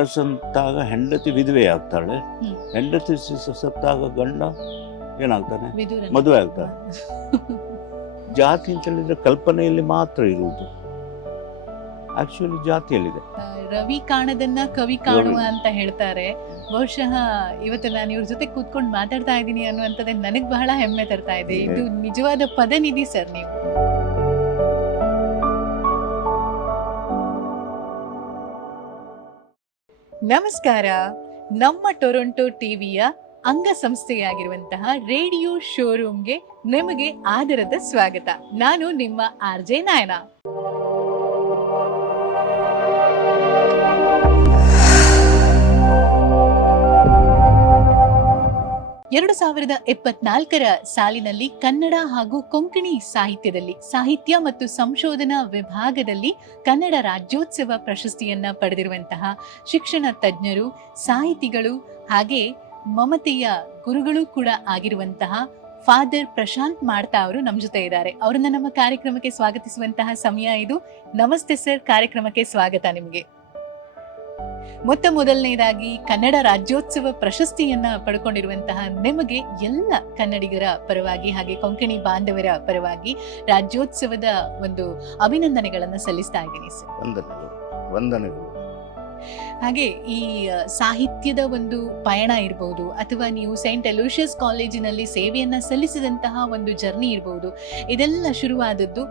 ಗಂಡ ಸತ್ತಾಗ ಹೆಂಡತಿ ವಿಧವೆ ಆಗ್ತಾಳೆ, ಹೆಂಡತಿ ಸತ್ತಾಗ ಗಂಡ ಏನಾಗ್ತಾನೆ, ಮದುವೆ ಆಗ್ತಾನೆ. ಜಾತಿ ಅಂತ ಹೇಳಿದ್ರೆ ಕಲ್ಪನೆಯಲ್ಲಿ ಮಾತ್ರ ಇರುವುದು, ಆಕ್ಚುಲಿ ಜಾತಿಯಲ್ಲಿದೆ. ರವಿ ಕಾಣದನ್ನ ಕವಿ ಕಾಣುವ ಅಂತ ಹೇಳ್ತಾರೆ. ಬಹುಶಃ ಇವತ್ತು ನಾನು ಇವ್ರ ಜೊತೆ ಕೂತ್ಕೊಂಡು ಮಾತಾಡ್ತಾ ಇದ್ದೀನಿ ಅನ್ನುವಂಥದ್ದೇ ನನಗೆ ಬಹಳ ಹೆಮ್ಮೆ ತರ್ತಾ ಇದೆ. ಇದು ನಿಜವಾದ ಪದನಿಧಿ ಸರ್ ನೀವು. ನಮಸ್ಕಾರ. ನಮ್ಮ ಟೊರೊಂಟೊ ಟಿವಿಯ ಅಂಗಸಂಸ್ಥೆಯಾಗಿರುವಂತಹ ರೇಡಿಯೋ ಶೋರೂಮ್ಗೆ ನಿಮಗೆ ಆದರದ ಸ್ವಾಗತ. ನಾನು ನಿಮ್ಮ RJ ನಾಯನ. ಎರಡು 2024 ಸಾಲಿನಲ್ಲಿ ಕನ್ನಡ ಹಾಗೂ ಕೊಂಕಣಿ ಸಾಹಿತ್ಯದಲ್ಲಿ ಸಾಹಿತ್ಯ ಮತ್ತು ಸಂಶೋಧನಾ ವಿಭಾಗದಲ್ಲಿ ಕನ್ನಡ ರಾಜ್ಯೋತ್ಸವ ಪ್ರಶಸ್ತಿಯನ್ನ ಪಡೆದಿರುವಂತಹ ಶಿಕ್ಷಣ ತಜ್ಞರು, ಸಾಹಿತಿಗಳು ಹಾಗೆ ಮಮತೆಯ ಗುರುಗಳು ಕೂಡ ಆಗಿರುವಂತಹ ಫಾದರ್ ಪ್ರಶಾಂತ್ ಮಾಡ್ತಾ ಅವರು ನಮ್ಮ ಜೊತೆ ಇದ್ದಾರೆ. ಅವರನ್ನ ನಮ್ಮ ಕಾರ್ಯಕ್ರಮಕ್ಕೆ ಸ್ವಾಗತಿಸುವಂತಹ ಸಮಯ ಇದು. ನಮಸ್ತೆ ಸರ್, ಕಾರ್ಯಕ್ರಮಕ್ಕೆ ಸ್ವಾಗತ ನಿಮಗೆ. ಮೊದಲನೇದಾಗಿ ಕನ್ನಡ ರಾಜ್ಯೋತ್ಸವ ಪ್ರಶಸ್ತಿಯನ್ನ ಪಡ್ಕೊಂಡಿರುವಂತಹ ನಿಮಗೆ ಎಲ್ಲ ಕನ್ನಡಿಗರ ಪರವಾಗಿ ಹಾಗೆ ಕೊಂಕಣಿ ಬಾಂಧವರ ಪರವಾಗಿ ರಾಜ್ಯೋತ್ಸವದ ಒಂದು ಅಭಿನಂದನೆಗಳನ್ನ ಸಲ್ಲಿಸ್ತಾ ಇದ್ದೀನಿ ಸರ್. ವಂದನೆಗಳು. ಹಾಗೆ ಈ ಸಾಹಿತ್ಯದ ಒಂದು ಪಯಣ ಇರಬಹುದು ಅಥವಾ ನೀವು ಸೈಂಟ್ ಅಲೋಷಿಯಸ್ ಕಾಲೇಜಿನಲ್ಲಿ ಸೇವೆಯನ್ನ ಸಲ್ಲಿಸಿದಂತಹ ಒಂದು ಜರ್ನಿ ಇರಬಹುದು, ಇದೆಲ್ಲ ಶುರುವಾದದ್ದು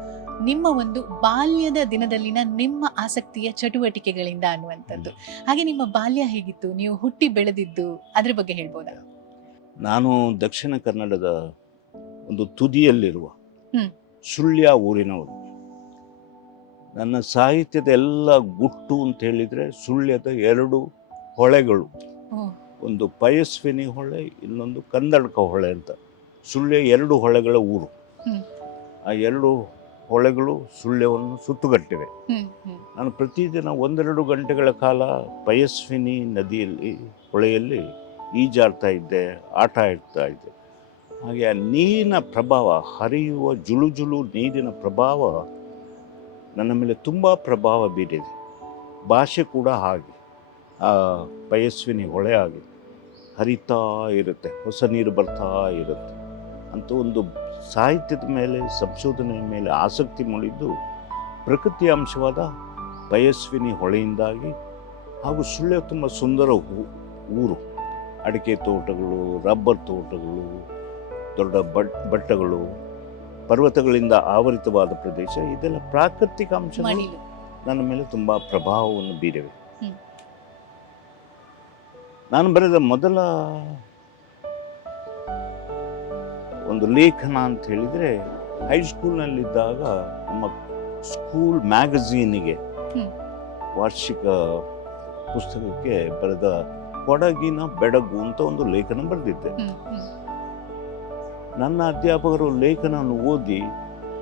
ನಿಮ್ಮ ಒಂದು ಬಾಲ್ಯದ ದಿನದಲ್ಲಿನ ನಿಮ್ಮ ಆಸಕ್ತಿಯ ಚಟುವಟಿಕೆಗಳಿಂದ ಅನ್ನುವಂಥದ್ದು. ಹಾಗೆ ನಿಮ್ಮ ಬಾಲ್ಯ ಹೇಗಿತ್ತು, ನೀವು ಹುಟ್ಟಿ ಬೆಳೆದಿದ್ದು ಅದ್ರ ಬಗ್ಗೆ ಹೇಳ್ಬೋದಾ? ನಾನು ದಕ್ಷಿಣ ಕನ್ನಡದ ಒಂದು ತುದಿಯಲ್ಲಿರುವ ಸುಳ್ಯ ಊರಿನವರು. ನನ್ನ ಸಾಹಿತ್ಯದ ಎಲ್ಲ ಗುಟ್ಟು ಅಂತ ಹೇಳಿದ್ರೆ ಸುಳ್ಯದ 2 ಹೊಳೆಗಳು, ಒಂದು ಪಯಸ್ವಿನಿ ಹೊಳೆ, ಇನ್ನೊಂದು ಕಂದಡ್ಕ ಹೊಳೆ ಅಂತ. ಸುಳ್ಯ 2 ಹೊಳೆಗಳ ಊರು. ಆ 2 ಹೊಳೆಗಳು ಸುಳ್ಯವನ್ನು ಸುತ್ತುಗಟ್ಟಿವೆ. ನಾನು ಪ್ರತಿದಿನ 1-2 ಗಂಟೆಗಳ ಕಾಲ ಪಯಸ್ವಿನಿ ನದಿಯಲ್ಲಿ, ಹೊಳೆಯಲ್ಲಿ ಈಜಾಡ್ತಾ ಇದ್ದೆ, ಆಟ ಆಡ್ತಾ ಇದ್ದೆ. ಹಾಗೆ ಆ ನೀರಿನ ಪ್ರಭಾವ, ಹರಿಯುವ ಜುಳು ನೀರಿನ ಪ್ರಭಾವ ನನ್ನ ಮೇಲೆ ತುಂಬ ಪ್ರಭಾವ ಬೀರಿದೆ. ಭಾಷೆ ಕೂಡ ಹಾಗೆ, ಆ ಪಯಸ್ವಿನಿ ಹೊಳೆ ಹಾಗೆ ಹರಿತಾ ಇರುತ್ತೆ, ಹೊಸ ನೀರು ಬರ್ತಾ ಇರುತ್ತೆ ಅಂತ. ಒಂದು ಸಾಹಿತ್ಯದ ಮೇಲೆ, ಸಂಶೋಧನೆಯ ಮೇಲೆ ಆಸಕ್ತಿ ಮೂಡಿದ್ದು ಪ್ರಕೃತಿ ಅಂಶವಾದ ಪಯಸ್ವಿನಿ ಹೊಳೆಯಿಂದಾಗಿ. ಹಾಗೂ ಸುಳ್ಯ ತುಂಬ ಸುಂದರ ಊರು. ಅಡಿಕೆ ತೋಟಗಳು, ರಬ್ಬರ್ ತೋಟಗಳು, ದೊಡ್ಡ ಬೆಟ್ಟಗಳು, ಪರ್ವತಗಳಿಂದ ಆವರಿತವಾದ ಪ್ರದೇಶ. ಇದೆಲ್ಲ ಪ್ರಾಕೃತಿಕ ಅಂಶಗಳು ನನ್ನ ಮೇಲೆ ತುಂಬ ಪ್ರಭಾವವನ್ನು ಬೀರಿವೆ. ನಾನು ಬರೆದ ಮೊದಲ ಒಂದು ಲೇಖನ ಅಂತ ಹೇಳಿದರೆ, ಹೈಸ್ಕೂಲ್ನಲ್ಲಿದ್ದಾಗ ನಮ್ಮ ಸ್ಕೂಲ್ ಮ್ಯಾಗಝೀನಿಗೆ, ವಾರ್ಷಿಕ ಪುಸ್ತಕಕ್ಕೆ ಬರೆದ ಕೊಡಗಿನ ಬೆಡಗು ಅಂತ ಒಂದು ಲೇಖನ ಬರೆದಿದ್ದೆ. ನನ್ನ ಅಧ್ಯಾಪಕರು ಲೇಖನವನ್ನು ಓದಿ,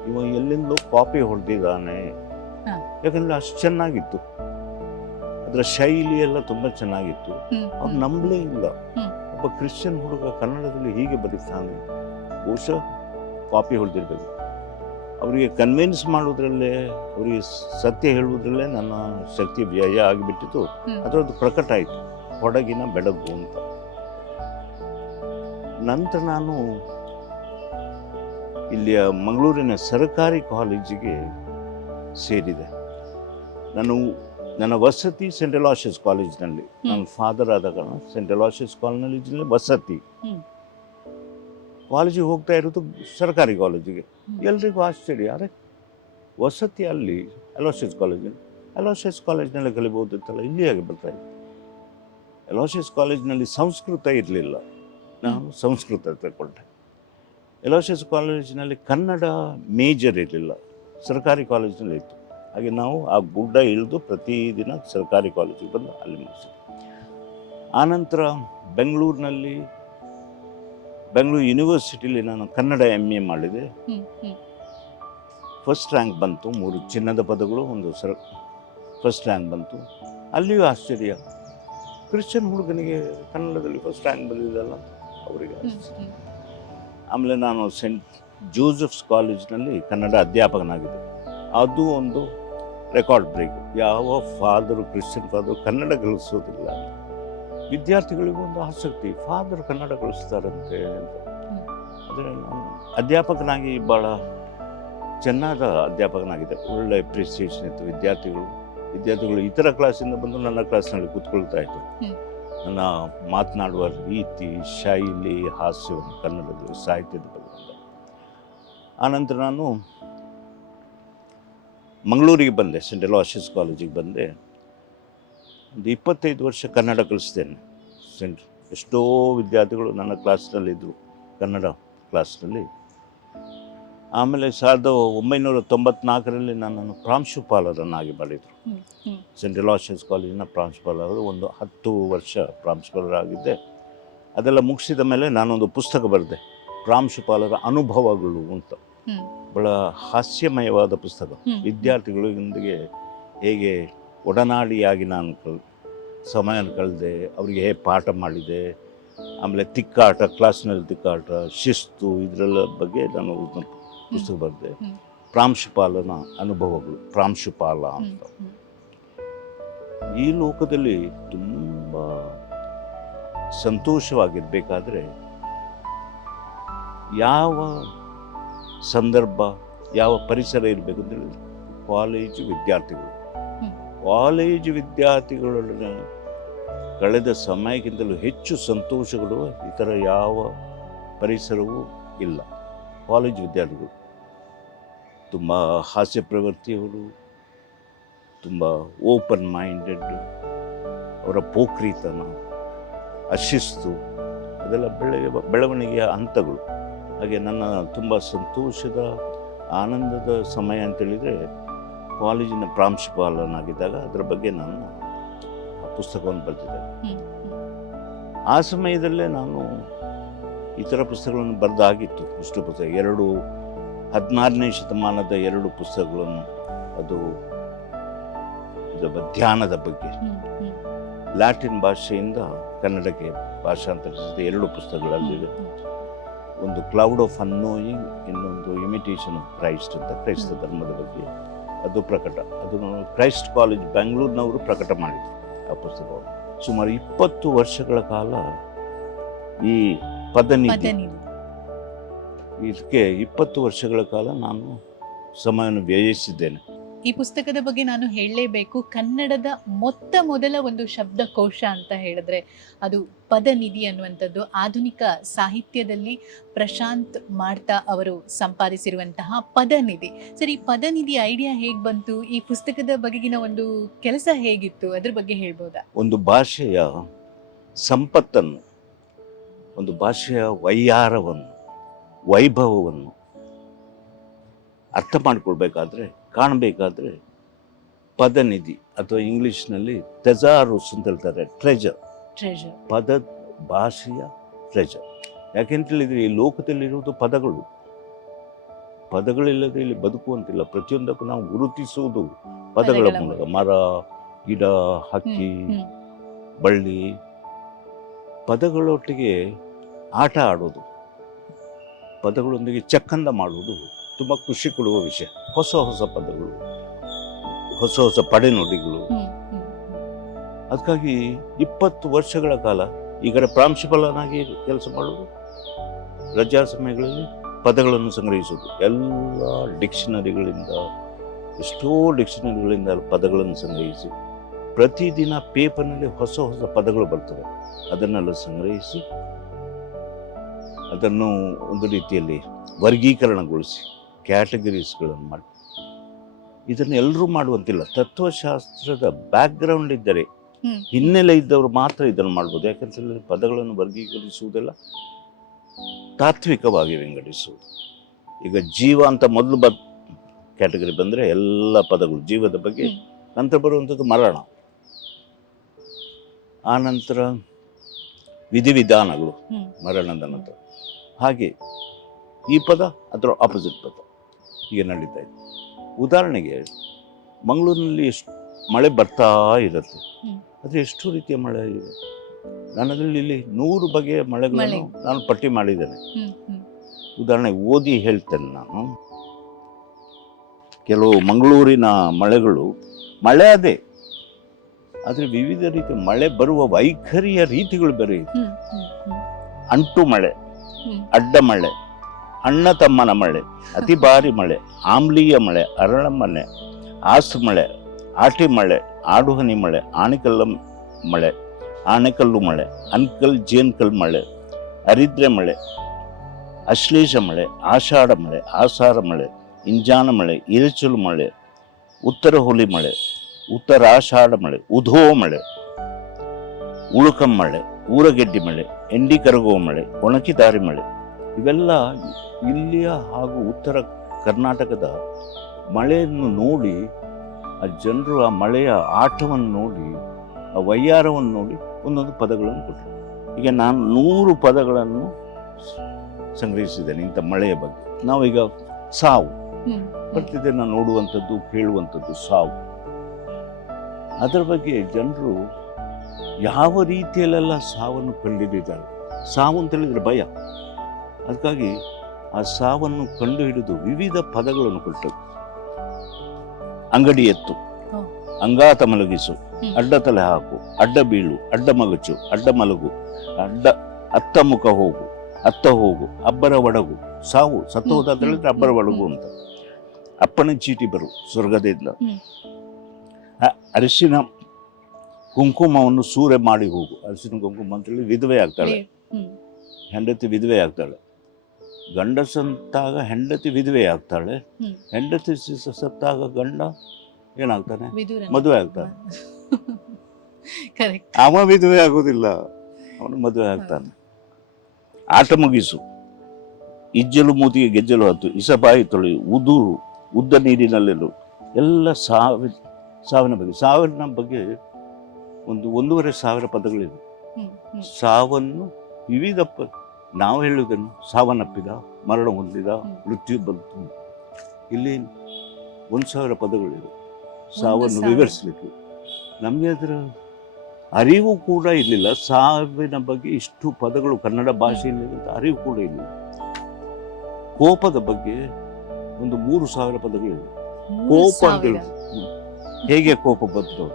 ಇವ ಎಲ್ಲಿಂದಲೂ ಕಾಪಿ ಹೊಡೆದಿದ್ದಾನೆ, ಯಾಕಂದರೆ ಅಷ್ಟು ಚೆನ್ನಾಗಿತ್ತು, ಅದರ ಶೈಲಿ ಎಲ್ಲ ತುಂಬ ಚೆನ್ನಾಗಿತ್ತು. ಅವ್ರು ನಂಬಲೇ ಇಲ್ಲ, ಒಬ್ಬ ಕ್ರಿಶ್ಚಿಯನ್ ಹುಡುಗ ಕನ್ನಡದಲ್ಲಿ ಹೀಗೆ ಬರೀತಾನೆ, ಬಹುಶಃ ಕಾಪಿ ಹೊಡೆದಿರ್ಬೇಕು. ಅವರಿಗೆ ಕನ್ವಿನ್ಸ್ ಮಾಡೋದ್ರಲ್ಲೇ, ಅವರಿಗೆ ಸತ್ಯ ಹೇಳುವುದ್ರಲ್ಲೇ ನನ್ನ ಶಕ್ತಿ ವ್ಯಯ ಆಗಿಬಿಟ್ಟಿತ್ತು. ಅದರದ್ದು ಪ್ರಕಟ ಆಯಿತು, ಕೊಡಗಿನ ಬೆಡಗು ಅಂತ. ನಂತರ ನಾನು ಇಲ್ಲಿಯ ಮಂಗಳೂರಿನ ಸರ್ಕಾರಿ ಕಾಲೇಜಿಗೆ ಸೇರಿದೆ. ನನ್ನ ವಸತಿ ಸೆಂಟ್ ಅಲೋಷಿಯಸ್ ಕಾಲೇಜಿನಲ್ಲಿ, ನನ್ನ ಫಾದರ್ ಆದ ಕಾರಣ ಸೆಂಟ್ ಅಲೋಷಿಯಸ್ ಕಾಲೇಜಿನಲ್ಲಿ ವಸತಿ. ಕಾಲೇಜಿಗೆ ಹೋಗ್ತಾ ಇರೋದು ಸರ್ಕಾರಿ ಕಾಲೇಜಿಗೆ. ಎಲ್ರಿಗೂ ಆಶ್ಚರ್ಯ, ಅರೆ ವಸತಿ ಅಲ್ಲಿ ಅಲೋಷಿಯಸ್ ಕಾಲೇಜಿನಲ್ಲಿ ಕಲಿಬೋದಿತ್ತಲ್ಲ, ಇಲ್ಲಿ ಆಗಿ ಬರ್ತಾ ಇತ್ತು. ಅಲೋಷಿಯಸ್ ಕಾಲೇಜಿನಲ್ಲಿ ಸಂಸ್ಕೃತ ಇರಲಿಲ್ಲ, ನಾನು ಸಂಸ್ಕೃತ ತಗೊಂಡೆ. ಅಲೋಷಿಯಸ್ ಕಾಲೇಜಿನಲ್ಲಿ ಕನ್ನಡ ಮೇಜರ್ ಇರಲಿಲ್ಲ, ಸರ್ಕಾರಿ ಕಾಲೇಜಿನಲ್ಲಿ ಇತ್ತು. ಹಾಗೆ ನಾವು ಆ ಗುಡ್ಡ ಇಳಿದು ಪ್ರತಿದಿನ ಸರ್ಕಾರಿ ಕಾಲೇಜಿಗೆ ಬಂದು ಅಲ್ಲಿ ಮುಗಿಸಿದ್ವಿ. ಆನಂತರ ಬೆಂಗಳೂರು ಯೂನಿವರ್ಸಿಟಿಲಿ ನಾನು ಕನ್ನಡ MA ಮಾಡಿದೆ. ಫಸ್ಟ್ ರ್ಯಾಂಕ್ ಬಂತು, 3 ಚಿನ್ನದ ಪದಗಳು, 1 ಫಸ್ಟ್ ರ್ಯಾಂಕ್ ಬಂತು. ಅಲ್ಲಿಯೂ ಆಶ್ಚರ್ಯ, ಕ್ರಿಶ್ಚಿಯನ್ ಹುಡುಗನಿಗೆ ಕನ್ನಡದಲ್ಲಿ ಫಸ್ಟ್ ರ್ಯಾಂಕ್ ಬಂದಿದ್ದಲ್ಲ, ಅವರಿಗೆ ಆಶ್ಚರ್ಯ. ಆಮೇಲೆ ನಾನು ಸೆಂಟ್ ಜೋಸೆಫ್ಸ್ ಕಾಲೇಜಿನಲ್ಲಿ ಕನ್ನಡ ಅಧ್ಯಾಪಕನಾಗಿದ್ದೆ. ಅದು ಒಂದು ರೆಕಾರ್ಡ್ ಬ್ರೇಕ್. ಯಾವ ಫಾದರು, ಕ್ರಿಶ್ಚಿಯನ್ ಫಾದರು ಕನ್ನಡ ಕಲಿಸೋದಿಲ್ಲ. ವಿದ್ಯಾರ್ಥಿಗಳಿಗೂ ಒಂದು ಆಸಕ್ತಿ, ಫಾದರ್ ಕನ್ನಡ ಕಲಿಸ್ತಾರಂತೆ ಅಂತ. ಆದರೆ ನಾನು ಅಧ್ಯಾಪಕನಾಗಿ ಭಾಳ ಚೆನ್ನಾದ ಅಧ್ಯಾಪಕನಾಗಿದೆ. ಒಳ್ಳೆ ಅಪ್ರಿಸಿಯೇಷನ್ ಇತ್ತು. ವಿದ್ಯಾರ್ಥಿಗಳು ಇತರ ಕ್ಲಾಸಿಂದ ಬಂದು ನನ್ನ ಕ್ಲಾಸ್ನಲ್ಲಿ ಕೂತ್ಕೊಳ್ತಾ ಇದ್ರು. ನನ್ನ ಮಾತನಾಡುವ ರೀತಿ, ಶೈಲಿ, ಹಾಸ್ಯವನ್ನು ಕನ್ನಡದ ಸಾಹಿತ್ಯದ ಬಗ್ಗೆ. ಆನಂತರ ನಾನು ಮಂಗಳೂರಿಗೆ ಬಂದೆ, ಸೆಂಟ್ ಅಲೋಷಿಯಸ್ ಕಾಲೇಜಿಗೆ ಬಂದೆ. ಒಂದು 25 ವರ್ಷ ಕನ್ನಡ ಕಲಿಸ್ತೇನೆ. ಎಷ್ಟೋ ವಿದ್ಯಾರ್ಥಿಗಳು ನನ್ನ ಕ್ಲಾಸ್ನಲ್ಲಿದ್ದರು, ಕನ್ನಡ ಕ್ಲಾಸ್ನಲ್ಲಿ. ಆಮೇಲೆ 1994ರಲ್ಲಿ ನನ್ನನ್ನು ಪ್ರಾಂಶುಪಾಲರನ್ನಾಗಿ ಮಾಡಿದರು. ಸೆಂಟ್ ಅಲೋಷಿಯಸ್ ಕಾಲೇಜಿನ ಪ್ರಾಂಶುಪಾಲರು. ಒಂದು 10 ವರ್ಷ ಪ್ರಾಂಶುಪಾಲರಾಗಿದ್ದೆ. ಅದೆಲ್ಲ ಮುಗಿಸಿದ ಮೇಲೆ ನಾನೊಂದು ಪುಸ್ತಕ ಬರೆದೆ, ಪ್ರಾಂಶುಪಾಲರ ಅನುಭವಗಳು ಅಂತ. ಬಹಳ ಹಾಸ್ಯಮಯವಾದ ಪುಸ್ತಕ. ವಿದ್ಯಾರ್ಥಿಗಳೊಂದಿಗೆ ಹೇಗೆ ಒಡನಾಡಿಯಾಗಿ ನಾನು ಸಮಯ ಕಳೆದೆ, ಅವರಿಗೆ ಹೇಗೆ ಪಾಠ ಮಾಡಿದೆ, ಆಮೇಲೆ ತಿಕ್ಕಾಟ, ಕ್ಲಾಸ್ನಲ್ಲಿ ತಿಕ್ಕಾಟ, ಶಿಸ್ತು, ಇದರೆಲ್ಲ ಬಗ್ಗೆ ನಾನು ಪುಸ್ತಕ ಬರೆದೆ. ಪ್ರಾಂಶುಪಾಲನ ಅನುಭವಗಳು, ಪ್ರಾಂಶುಪಾಲ ಅಂತ. ಈ ಲೋಕದಲ್ಲಿ ತುಂಬ ಸಂತೋಷವಾಗಿರಬೇಕಾದ್ರೆ ಯಾವ ಸಂದರ್ಭ, ಯಾವ ಪರಿಸರ ಇರಬೇಕು ಅಂತ ಹೇಳಿದ್ರೆ ಕಾಲೇಜು ವಿದ್ಯಾರ್ಥಿಗಳೊಡನೆ ಕಳೆದ ಸಮಯಕ್ಕಿಂತಲೂ ಹೆಚ್ಚು ಸಂತೋಷಗಳು ಇತರ ಯಾವ ಪರಿಸರವೂ ಇಲ್ಲ. ಕಾಲೇಜು ವಿದ್ಯಾರ್ಥಿಗಳು ತುಂಬ ಹಾಸ್ಯ ಪ್ರವೃತ್ತಿಯವರು, ತುಂಬ ಓಪನ್ ಮೈಂಡೆಡ್. ಅವರ ಪೋಖ್ರಿತನ, ಅಶಿಸ್ತು, ಅದೆಲ್ಲ ಬೆಳವಣಿಗೆಯ ಹಂತಗಳು. ಹಾಗೆ ನನ್ನ ತುಂಬ ಸಂತೋಷದ, ಆನಂದದ ಸಮಯ ಅಂತೇಳಿದರೆ ಕಾಲೇಜಿನ ಪ್ರಾಂಶುಪಾಲನಾಗಿದ್ದಾಗ ಅದರ ಬಗ್ಗೆ ನಾನು ಆ ಪುಸ್ತಕವನ್ನು ಬರೆದಿದ್ದೆ. ಆ ಸಮಯದಲ್ಲೇ ನಾನು ಇತರ ಪುಸ್ತಕಗಳನ್ನು ಬರೆದಾಗಿತ್ತು. ಇಷ್ಟು ಪುಸ್ತಕ, 16ನೇ ಶತಮಾನದ 2 ಪುಸ್ತಕಗಳನ್ನು. ಅದು ಧ್ಯಾನದ ಬಗ್ಗೆ, ಲ್ಯಾಟಿನ್ ಭಾಷೆಯಿಂದ ಕನ್ನಡಕ್ಕೆ ಭಾಷಾಂತರಿಸಿದ 2 ಪುಸ್ತಕಗಳಲ್ಲಿದೆ. ಒಂದು ಕ್ಲೌಡ್ ಆಫ್ ಅನ್ನೋಯಿಂಗ್, ಇನ್ನೊಂದು ಇಮಿಟೇಷನ್ ಆಫ್ ಕ್ರೈಸ್ಟ್ ಅಂತ, ಕ್ರೈಸ್ತ ಧರ್ಮದ ಬಗ್ಗೆ. ಅದು ಪ್ರಕಟ, ಅದನ್ನು ಕ್ರೈಸ್ಟ್ ಕಾಲೇಜ್ ಬೆಂಗಳೂರಿನವರು ಪ್ರಕಟ ಮಾಡಿದರು ಆ ಪುಸ್ತಕವನ್ನು. ಸುಮಾರು 20 ವರ್ಷಗಳ ಕಾಲ ಈ ಪದನಿಧಿ, ಇದಕ್ಕೆ 20 ವರ್ಷಗಳ ಕಾಲ ನಾನು ಸಮಯವನ್ನು ವ್ಯಯಿಸಿದ್ದೇನೆ. ಈ ಪುಸ್ತಕದ ಬಗ್ಗೆ ನಾನು ಹೇಳಲೇಬೇಕು. ಕನ್ನಡದ ಮೊದಲ ಒಂದು ಶಬ್ದಕೋಶ ಅಂತ ಹೇಳಿದ್ರೆ ಅದು ಪದನಿಧಿ ಅನ್ನುವಂಥದ್ದು. ಆಧುನಿಕ ಸಾಹಿತ್ಯದಲ್ಲಿ ಪ್ರಶಾಂತ್ ಮಾಡ್ತಾ ಅವರು ಸಂಪಾದಿಸಿರುವಂತಹ ಪದನಿಧಿ. ಸರಿ, ಈ ಪದನಿಧಿ ಐಡಿಯಾ ಹೇಗೆ ಬಂತು? ಈ ಪುಸ್ತಕದ ಬಗೆಗಿನ ಒಂದು ಕೆಲಸ ಹೇಗಿತ್ತು, ಅದ್ರ ಬಗ್ಗೆ ಹೇಳ್ಬೋದಾ? ಒಂದು ಭಾಷೆಯ ಸಂಪತ್ತನ್ನು, ಒಂದು ಭಾಷೆಯ ವೈಯಾರವನ್ನು, ವೈಭವವನ್ನು ಅರ್ಥ ಮಾಡಿಕೊಳ್ಬೇಕಾದ್ರೆ, ಕಾಣಬೇಕಾದ್ರೆ ಪದನಿಧಿ ಅಥವಾ ಇಂಗ್ಲಿಷ್ನಲ್ಲಿ ಥೆಸಾರಸ್ ಅಂತ ಹೇಳ್ತಾರೆ, ಟ್ರೆಜರ್. ಪದ ಭಾಷೆಯ ಟ್ರೆಜರ್. ಯಾಕೆಂತ ಹೇಳಿದ್ರೆ ಈ ಲೋಕದಲ್ಲಿರುವುದು ಪದಗಳಿಲ್ಲದೆ ಇಲ್ಲಿ ಬದುಕುವಂತಿಲ್ಲ. ಪ್ರತಿಯೊಂದಕ್ಕೂ ನಾವು ಗುರುತಿಸುವುದು ಪದಗಳ ಮೂಲಕ. ಮರ, ಗಿಡ, ಹಕ್ಕಿ, ಬಳ್ಳಿ, ಪದಗಳೊಟ್ಟಿಗೆ ಆಟ ಆಡೋದು, ಪದಗಳೊಂದಿಗೆ ಚಕ್ಕಂದ ಮಾಡುವುದು ತುಂಬ ಖುಷಿ ಕೊಡುವ ವಿಷಯ. ಹೊಸ ಪದಗಳು, ಹೊಸ ಪಡೆನುಡಿಗಳು. ಅದಕ್ಕಾಗಿ 20 ವರ್ಷಗಳ ಕಾಲ ಈ ಕಡೆ ಪ್ರಾಂಶುಪಾಲನಾಗಿ ಕೆಲಸ ಮಾಡೋದು, ರಜಾ ಸಮಯಗಳಲ್ಲಿ ಪದಗಳನ್ನು ಸಂಗ್ರಹಿಸೋದು. ಎಲ್ಲ ಡಿಕ್ಷನರಿಗಳಿಂದ, ಎಷ್ಟೋ ಡಿಕ್ಷನರಿಗಳಿಂದ ಪದಗಳನ್ನು ಸಂಗ್ರಹಿಸಿ, ಪ್ರತಿದಿನ ಪೇಪರ್ನಲ್ಲಿ ಹೊಸ ಪದಗಳು ಬರ್ತವೆ. ಅದನ್ನೆಲ್ಲ ಸಂಗ್ರಹಿಸಿ ಅದನ್ನು ಒಂದು ರೀತಿಯಲ್ಲಿ ವರ್ಗೀಕರಣಗೊಳಿಸಿ ಕ್ಯಾಟಗರೀಸ್ಗಳನ್ನು ಮಾಡಿ. ಇದನ್ನು ಎಲ್ಲರೂ ಮಾಡುವಂತಿಲ್ಲ. ತತ್ವಶಾಸ್ತ್ರದ ಬ್ಯಾಕ್ಗ್ರೌಂಡ್ ಇದ್ದರೆ, ಹಿನ್ನೆಲೆ ಇದ್ದವರು ಮಾತ್ರ ಇದನ್ನು ಮಾಡ್ಬೋದು. ಯಾಕಂತೇಳಿದ್ರೆ ಪದಗಳನ್ನು ವರ್ಗೀಕರಿಸುವುದೆಲ್ಲ ತಾತ್ವಿಕವಾಗಿ ವಿಂಗಡಿಸುವುದು. ಈಗ ಜೀವ ಅಂತ ಮೊದಲು ಕ್ಯಾಟಗರಿ ಬಂದರೆ ಎಲ್ಲ ಪದಗಳು ಜೀವದ ಬಗ್ಗೆ. ನಂತರ ಬರುವಂಥದ್ದು ಮರಣ, ಆ ನಂತರ ವಿಧಿವಿಧಾನಗಳು ಮರಣದ ನಂತರ. ಹಾಗೆ ಈ ಪದ ಅದರ ಆಪೋಸಿಟ್ ಪದ ಹೀಗೆ ನಡೀತಾ ಇದೆ. ಉದಾಹರಣೆಗೆ ಮಂಗಳೂರಿನಲ್ಲಿ ಎಷ್ಟು ಮಳೆ ಬರ್ತಾ ಇರುತ್ತೆ, ಆದರೆ ಎಷ್ಟು ರೀತಿಯ ಮಳೆ ಇದೆ. ನಾನು ಅದರಲ್ಲಿ ಇಲ್ಲಿ 100 ಬಗೆಯ ಮಳೆಗಳನ್ನು ನಾನು ಪಟ್ಟಿ ಮಾಡಿದ್ದೇನೆ. ಉದಾಹರಣೆಗೆ ಓದಿ ಹೇಳ್ತೇನೆ ನಾನು. ಕೆಲವು ಮಂಗಳೂರಿನ ಮಳೆಗಳು ಮಳೆ ಅದೇ, ಆದರೆ ವಿವಿಧ ರೀತಿ ಮಳೆ ಬರುವ ವೈಖರಿಯ ರೀತಿಗಳು ಬೇರೆ ಇದೆ. ಅಂಟು ಮಳೆ, ಅಡ್ಡ ಮಳೆ, ಅಣ್ಣ ತಮ್ಮನ ಮಳೆ, ಅತಿ ಭಾರಿ ಮಳೆ, ಆಮ್ಲೀಯ ಮಳೆ, ಅರಳ ಮಳೆ, ಆಸು ಮಳೆ, ಆಟಿ ಮಳೆ, ಆಡುಹನಿ ಮಳೆ, ಆಣೆಕಲ್ಲು ಮಳೆ, ಅನ್ಕಲ್ ಜೇನ್ಕಲ್ ಮಳೆ, ಹರಿದ್ರೆ ಮಳೆ, ಅಶ್ಲೇಷ ಮಳೆ, ಆಷಾಢ ಮಳೆ, ಆಸಾರ ಮಳೆ, ಇಂಜಾನ ಮಳೆ, ಇರಚಲು ಮಳೆ, ಉತ್ತರ ಹುಲಿ ಮಳೆ, ಉತ್ತರಾಷಾಢ ಮಳೆ, ಉಧೋ ಮಳೆ, ಉಳುಕಂ ಮಳೆ, ಊರಗೆಡ್ಡಿ ಮಳೆ, ಎಂಡಿ ಕರಗುವ ಮಳೆ, ಒಣಕಿದಾರಿ ಮಳೆ. ಇವೆಲ್ಲ ಇಲ್ಲಿಯ ಹಾಗೂ ಉತ್ತರ ಕರ್ನಾಟಕದ ಮಳೆಯನ್ನು ನೋಡಿ ಆ ಜನರು ಆ ಮಳೆಯ ಆಟವನ್ನು ನೋಡಿ ಆ ವಯ್ಯಾರವನ್ನು ನೋಡಿ ಒಂದೊಂದು ಪದಗಳನ್ನು ಕೊಟ್ಟರು. ಈಗ ನಾನು 100 ಪದಗಳನ್ನು ಸಂಗ್ರಹಿಸಿದ್ದೇನೆ ಇಂಥ ಮಳೆಯ ಬಗ್ಗೆ. ನಾವೀಗ ಸಾವು ಬರ್ತಿದೆ, ನಾನು ನೋಡುವಂಥದ್ದು ಕೇಳುವಂಥದ್ದು ಸಾವು. ಅದರ ಬಗ್ಗೆ ಜನರು ಯಾವ ರೀತಿಯಲ್ಲೆಲ್ಲ ಸಾವನ್ನು ಕಂಡುಹಿಡಿದಿದ್ದಾರೆ. ಸಾವು ಅಂತ ಹೇಳಿದ್ರೆ ಭಯ, ಅದಕ್ಕಾಗಿ ಆ ಸಾವನ್ನು ಕಂಡು ಹಿಡಿದು ವಿವಿಧ ಪದಗಳನ್ನು ಕೊಟ್ಟರು. ಅಂಗಡಿ ಎತ್ತು, ಅಂಗಾತ ಮಲಗಿಸು, ಅಡ್ಡ ತಲೆ ಹಾಕು, ಅಡ್ಡ ಬೀಳು, ಅಡ್ಡ ಮಗಚು, ಅಡ್ಡ ಮಲಗು, ಅತ್ತ ಮುಖ ಹೋಗು, ಅತ್ತ ಹೋಗು, ಅಬ್ಬರ ಒಡಗು. ಸಾವು ಸತ್ತು ಹೋದ ಅಂತ ಹೇಳಿದ್ರೆ ಅಬ್ಬರ ಒಡಗು ಅಂತ. ಅಪ್ಪನ ಚೀಟಿ ಬರು ಸ್ವರ್ಗದಿಂದ, ಅರಿಶಿನ ಕುಂಕುಮವನ್ನು ಸೂರೆ ಮಾಡಿ ಹೋಗು. ಅರಿಶಿನ ಕುಂಕುಮ ಅಂತೇಳಿ ವಿಧವೆ ಆಗ್ತಾಳೆ, ಹೆಂಡತಿ ವಿಧವೆ ಆಗ್ತಾಳೆ. ಗಂಡಸಂತಾಗ ಹೆಂಡತಿ ವಿಧವೆ ಆಗ್ತಾಳೆ, ಹೆಂಡತಿ ಸತ್ತಾಗ ಗಂಡ ಏನಾಗ್ತಾನೆ, ಮದುವೆ ಆಗ್ತಾನೆ. ಅವ ವಿಧವೆ ಆಗೋದಿಲ್ಲ, ಅವನು ಮದುವೆ ಆಗ್ತಾನೆ. ಆಟ ಮುಗಿಸು, ಇಜ್ಜಲು ಮೂತಿಗೆ ಗೆಜ್ಜಲು ಹತ್ತು, ಇಸಬಾಯಿ ತೊಳೆಯು, ಉದುರು, ಉದ್ದ ನೀರಿನಲ್ಲೆಲ್ಲೂ. ಎಲ್ಲ ಸಾವಿನ ಬಗ್ಗೆ. ಸಾವಿನ ಬಗ್ಗೆ 1,500 ಪದಗಳಿವೆ. ಸಾವನ್ನು ವಿವಿಧ ನಾವು ಹೇಳುವುದನ್ನು ಸಾವನ್ನಪ್ಪಿದ, ಮರಣ ಹೊಂದಿದ, ಮೃತ್ಯು ಬಂತು. ಇಲ್ಲಿ 1,000 ಪದಗಳಿವೆ ಸಾವನ್ನು ವಿವರಿಸಲಿಕ್ಕೆ. ನಮಗೆ ಅದರ ಅರಿವು ಕೂಡ ಇರಲಿಲ್ಲ. ಸಾವಿನ ಬಗ್ಗೆ ಇಷ್ಟು ಪದಗಳು ಕನ್ನಡ ಭಾಷೆಯಲ್ಲಿ ಅರಿವು ಕೂಡ ಇಲ್ಲ. ಕೋಪದ ಬಗ್ಗೆ 3,000 ಪದಗಳಿವೆ. ಕೋಪ ಅಂತ ಹೇಳುದು, ಹೇಗೆ ಕೋಪ ಬಂತು,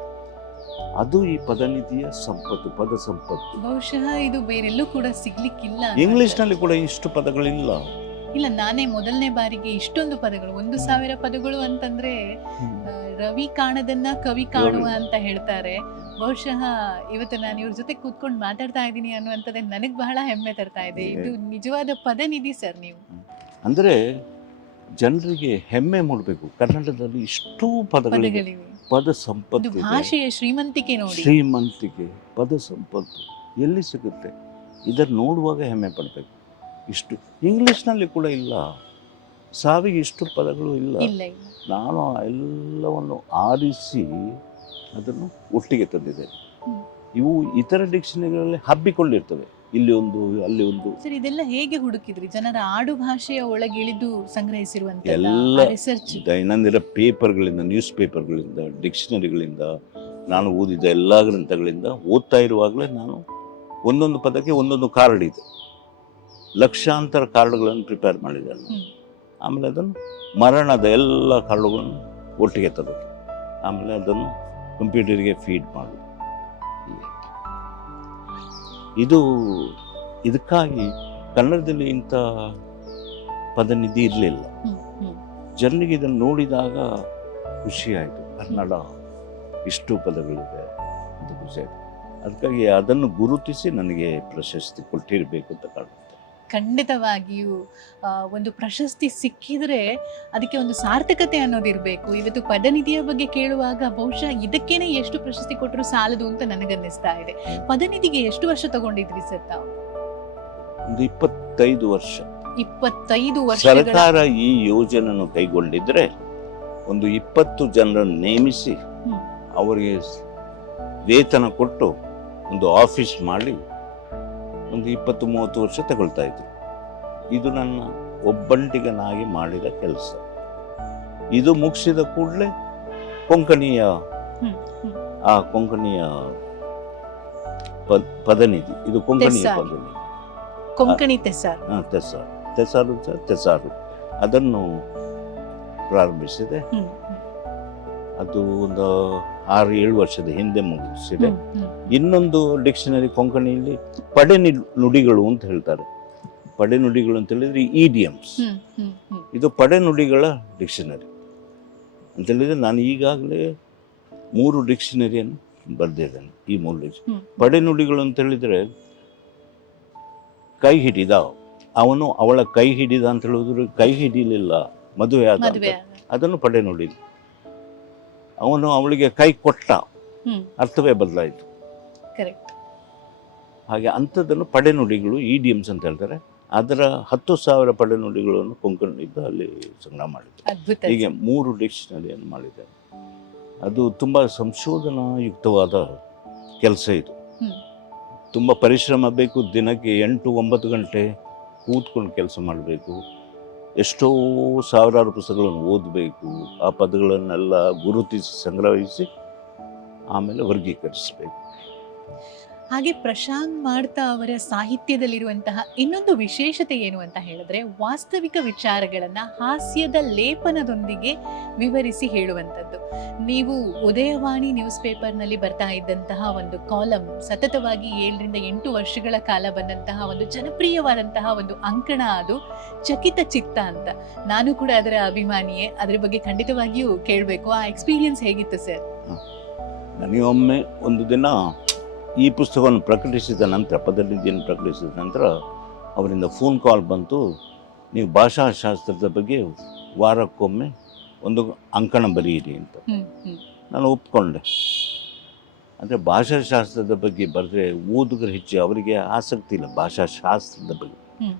ಅದು ಈ ಪದನಿಧಿಯ ಸಂಪತ್ತು, ಪದ ಸಂಪತ್ತು. ಬಹುಶಃ ಇದು ಬೇರೆಲ್ಲೂ ಕೂಡ ಸಿಗ್ಲಿಕ್ಕಿಲ್ಲ. ಇಂಗ್ಲಿಷ್ ನಲ್ಲಿ ಕೂಡ ಇಷ್ಟು ಪದಗಳಿಲ್ಲ. ಇಲ್ಲ, ನಾನೇ ಮೊದಲನೇ ಬಾರಿಗೆ ಇಷ್ಟೊಂದು ಪದಗಳು, 1,000 ಪದಗಳು ಅಂತಂದ್ರೆ ರವಿ ಕಾಣದನ್ನ ಕವಿ ಕಾಣುವ ಅಂತ ಹೇಳ್ತಾರೆ. ಬಹುಶಃ ಇವತ್ತು ನಾನು ಇವ್ರ ಜೊತೆ ಕೂತ್ಕೊಂಡು ಮಾತಾಡ್ತಾ ಇದ್ದೀನಿ ಅನ್ನುವಂಥದ್ದೇ ನನಗೆ ಬಹಳ ಹೆಮ್ಮೆ ತರ್ತಾ ಇದೆ. ಇದು ನಿಜವಾದ ಪದನಿಧಿ ಸರ್ ನೀವು. ಅಂದ್ರೆ ಜನರಿಗೆ ಹೆಮ್ಮೆ ಮೂಡಬೇಕು, ಕನ್ನಡದಲ್ಲಿ ಇಷ್ಟು ಪದಗಳಿವೆ, ಪದ ಸಂಪತ್ತು, ಭಾಷೆಯ ಶ್ರೀಮಂತಿಕೆ ನೋಡಿ. ಶ್ರೀಮಂತಿಕೆ, ಪದ ಸಂಪತ್ತು ಎಲ್ಲಿ ಸಿಗುತ್ತೆ? ಇದನ್ನು ನೋಡುವಾಗ ಹೆಮ್ಮೆ ಪಡಬೇಕು. ಇಷ್ಟು ಇಂಗ್ಲಿಷ್ನಲ್ಲಿ ಕೂಡ ಇಲ್ಲ, ಸಾವಿಗೆ ಇಷ್ಟು ಪದಗಳು ಇಲ್ಲ. ನಾನು ಎಲ್ಲವನ್ನು ಆರಿಸಿ ಅದನ್ನು ಒಟ್ಟಿಗೆ ತಂದಿದ್ದೇನೆ. ಇವು ಇತರ ಡಿಕ್ಷನರಿಗಳಲ್ಲಿ ಹಬ್ಬಿಕೊಂಡಿರ್ತವೆ, ಇಲ್ಲಿ ಒಂದು ಅಲ್ಲಿ ಒಂದು. ಸರ್, ಇದೆಲ್ಲ ಹೇಗೆ ಹುಡುಕಿದ್ರಿ? ಜನರ ಆಡು ಭಾಷೆಯ ಒಳಗಿಳಿದು ಸಂಗ್ರಹಿಸಿರುವಂತ ಎಲ್ಲ ರಿಸರ್ಚ್ ದೈನಂದಿನ ಪೇಪರ್ಗಳಿಂದ, ನ್ಯೂಸ್ ಪೇಪರ್ಗಳಿಂದ, ಡಿಕ್ಷನರಿಗಳಿಂದ, ನಾನು ಓದಿದ ಎಲ್ಲ ಗ್ರಂಥಗಳಿಂದ ಓದ್ತಾ ಇರುವಾಗಲೇ ನಾನು ಒಂದೊಂದು ಪದಕ್ಕೆ ಒಂದೊಂದು ಕಾರ್ಡ್ ಇದೆ, ಲಕ್ಷಾಂತರ ಕಾರ್ಡ್ಗಳನ್ನು ಪ್ರಿಪೇರ್ ಮಾಡಿದ್ದೇನೆ. ಆಮೇಲೆ ಅದನ್ನು ಮರಣದ ಎಲ್ಲ ಕಾರ್ಡುಗಳನ್ನು ಒಟ್ಟಿಗೆ ತರೋದು, ಆಮೇಲೆ ಅದನ್ನು ಕಂಪ್ಯೂಟರ್ಗೆ ಫೀಡ್ ಮಾಡೋದು. ಇದಕ್ಕಾಗಿ ಕನ್ನಡದಲ್ಲಿ ಇಂಥ ಪದನಿಧಿ ಇರಲಿಲ್ಲ. ಜನರಿಗೆ ಇದನ್ನು ನೋಡಿದಾಗ ಖುಷಿಯಾಯಿತು, ಕನ್ನಡ ಇಷ್ಟು ಪದಗಳಿದೆ ಅಂತ ಖುಷಿಯಾಯಿತು. ಅದಕ್ಕಾಗಿ ಅದನ್ನು ಗುರುತಿಸಿ ನನಗೆ ಪ್ರಶಸ್ತಿ ಕೊಟ್ಟಿರಬೇಕು ಅಂತ ಕಾಣುತ್ತೆ. ಖಂಡಿತವಾಗಿಯೂ ಒಂದು ಪ್ರಶಸ್ತಿ ಸಿಕ್ಕಿದ್ರೆ ಅದಕ್ಕೆ ಒಂದು ಸಾರ್ಥಕತೆ ಅನ್ನೋದಿರಬೇಕು. ಇವತ್ತು ಪದನಿಧಿಯ ಬಗ್ಗೆ ಕೇಳುವಾಗ ಬಹುಶಃ ಇದಕ್ಕೇನೆ ಎಷ್ಟು ಪ್ರಶಸ್ತಿ ಕೊಟ್ಟರು ಸಾಲದು ಅಂತ ನನಗನ್ನಿಸ್ತಾ ಇದೆ. ಪದನಿಧಿಗೆ ಎಷ್ಟು ವರ್ಷ ತಗೊಂಡಿದ್ರಿ ಸರ್ ತಾವು? ಒಂದು 25 ವರ್ಷ. 25 ವರ್ಷ. ಸರ್ಕಾರ ಈ ಯೋಜನೆಯನ್ನು ಕೈಗೊಂಡಿದ್ರೆ ಒಂದು 20 ಜನರನ್ನು ನೇಮಿಸಿ ಅವರಿಗೆ ವೇತನ ಕೊಟ್ಟು ಒಂದು ಆಫೀಸ್ ಮಾಡಿ ಒಂದು 20-30 ವರ್ಷ ತಗೊಳ್ತಾ ಇದ್ರು. ಇದು ನನ್ನ ಒಬ್ಬಂಟಿಗನಾಗಿ ಮಾಡಿದ ಕೆಲಸ. ಇದು ಮುಗಿಸಿದ ಕೂಡಲೇ ಕೊಂಕಣಿಯ ಪದನಿಧಿ, ಇದು ಕೊಂಕಣಿಯ ಪದನಿಧಿ, ಕೊಂಕಣಿ ತೆಸಾರು, ತೆಸಾರು ಅದನ್ನು ಪ್ರಾರಂಭಿಸಿದೆ. ಅದು ಒಂದು 6-7 ವರ್ಷದ ಹಿಂದೆ ಮುಗಿಸಿದೆ. ಇನ್ನೊಂದು ಡಿಕ್ಷನರಿ ಕೊಂಕಣಿಯಲ್ಲಿ ನುಡಿಗಳು ಅಂತ ಹೇಳ್ತಾರೆ. ನುಡಿಗಳು ಅಂತ ಹೇಳಿದ್ರೆ ಇಡಿಯಮ್ಸ್. ಇದು ನುಡಿಗಳ ಡಿಕ್ಷನರಿ ಅಂತ ಹೇಳಿದ್ರೆ ನಾನು ಈಗಾಗಲೇ 3 ಡಿಕ್ಷನರಿಯನ್ನು ಬರೆದಿದ್ದೇನೆ. ಈ 3 ಡಿಕ್ಷನರಿ ನುಡಿಗಳು ಅಂತ ಹೇಳಿದ್ರೆ ಕೈ ಹಿಡಿದ, ಅವನು ಅವಳ ಕೈ ಹಿಡಿದ ಅಂತ ಹೇಳಿದ್ರೆ ಕೈ ಹಿಡಿಲಿಲ್ಲ, ಮದುವೆ ಆದ, ಅದನ್ನು ನುಡಿ. ಅವನು ಅವಳಿಗೆ ಕೈ ಕೊಟ್ಟ, ಅರ್ಥವೇ ಬದಲಾಯಿತು. ಹಾಗೆ ಅಂಥದ್ದನ್ನು ನುಡಿಗಳು ಇಡಿಯಮ್ಸ್ ಅಂತ ಹೇಳ್ತಾರೆ. ಅದರ 10,000 ನುಡಿಗಳನ್ನು ಕೊಂಕಣಿಯಿಂದ ಅಲ್ಲಿ ಸಂಗ್ರಹ ಮಾಡಿದೆ. ಹೀಗೆ 3 ಡಿಕ್ಷನರಿಯನ್ನು ಮಾಡಿದೆ. ಅದು ತುಂಬ ಸಂಶೋಧನಾಯುಕ್ತವಾದ ಕೆಲಸ. ಇದು ತುಂಬ ಪರಿಶ್ರಮ ಬೇಕು. ದಿನಕ್ಕೆ 8-9 ಗಂಟೆ ಕೂತ್ಕೊಂಡು ಕೆಲಸ ಮಾಡಬೇಕು. ಎಷ್ಟೋ ಸಾವಿರಾರು ಪುಸ್ತಕಗಳನ್ನು ಓದಬೇಕು. ಆ ಪದಗಳನ್ನೆಲ್ಲ ಗುರುತಿಸಿ ಸಂಗ್ರಹಿಸಿ ಆಮೇಲೆ ವರ್ಗೀಕರಿಸಬೇಕು. ಹಾಗೆ ಪ್ರಶಾಂತ್ ಮಾಡ್ತಾ ಅವರ ಸಾಹಿತ್ಯದಲ್ಲಿರುವಂತಹ ಇನ್ನೊಂದು ವಿಶೇಷತೆ ಏನು ಅಂತ ಹೇಳಿದ್ರೆ, ವಾಸ್ತವಿಕ ವಿಚಾರಗಳನ್ನ ಹಾಸ್ಯದ ಲೇಪನದೊಂದಿಗೆ ವಿವರಿಸಿ ಹೇಳುವಂಥದ್ದು. ನೀವು ಉದಯವಾಣಿ ನ್ಯೂಸ್ ಪೇಪರ್ನಲ್ಲಿ ಬರ್ತಾ ಇದ್ದಂತಹ ಒಂದು ಕಾಲಮ್, ಸತತವಾಗಿ 7-8 ವರ್ಷಗಳ ಕಾಲ ಬಂದಂತಹ ಒಂದು ಜನಪ್ರಿಯವಾದಂತಹ ಒಂದು ಅಂಕಣ, ಅದು ಚಕಿತ ಚಿತ್ತ ಅಂತ. ನಾನು ಕೂಡ ಅದರ ಅಭಿಮಾನಿಯೇ. ಅದರ ಬಗ್ಗೆ ಖಂಡಿತವಾಗಿಯೂ ಕೇಳಬೇಕು. ಆ ಎಕ್ಸ್ಪೀರಿಯನ್ಸ್ ಹೇಗಿತ್ತು ಸರ್? ನನಗೆ ಒಮ್ಮೆ ಒಂದು ದಿನ ಈ ಪುಸ್ತಕವನ್ನು ಪ್ರಕಟಿಸಿದ ನಂತರ, ಪದನಿಧಿಯನ್ನು ಪ್ರಕಟಿಸಿದ ನಂತರ ಅವರಿಂದ ಫೋನ್ ಕಾಲ್ ಬಂತು, ನೀವು ಭಾಷಾಶಾಸ್ತ್ರದ ಬಗ್ಗೆ ವಾರಕ್ಕೊಮ್ಮೆ ಒಂದು ಅಂಕಣ ಬರೆಯಿರಿ ಅಂತ. ನಾನು ಒಪ್ಕೊಂಡೆ. ಅಂದರೆ ಭಾಷಾಶಾಸ್ತ್ರದ ಬಗ್ಗೆ ಬರೆದ್ರೆ ಓದುಗರು ಹೆಚ್ಚು, ಅವರಿಗೆ ಆಸಕ್ತಿ ಇಲ್ಲ ಭಾಷಾಶಾಸ್ತ್ರದ ಬಗ್ಗೆ.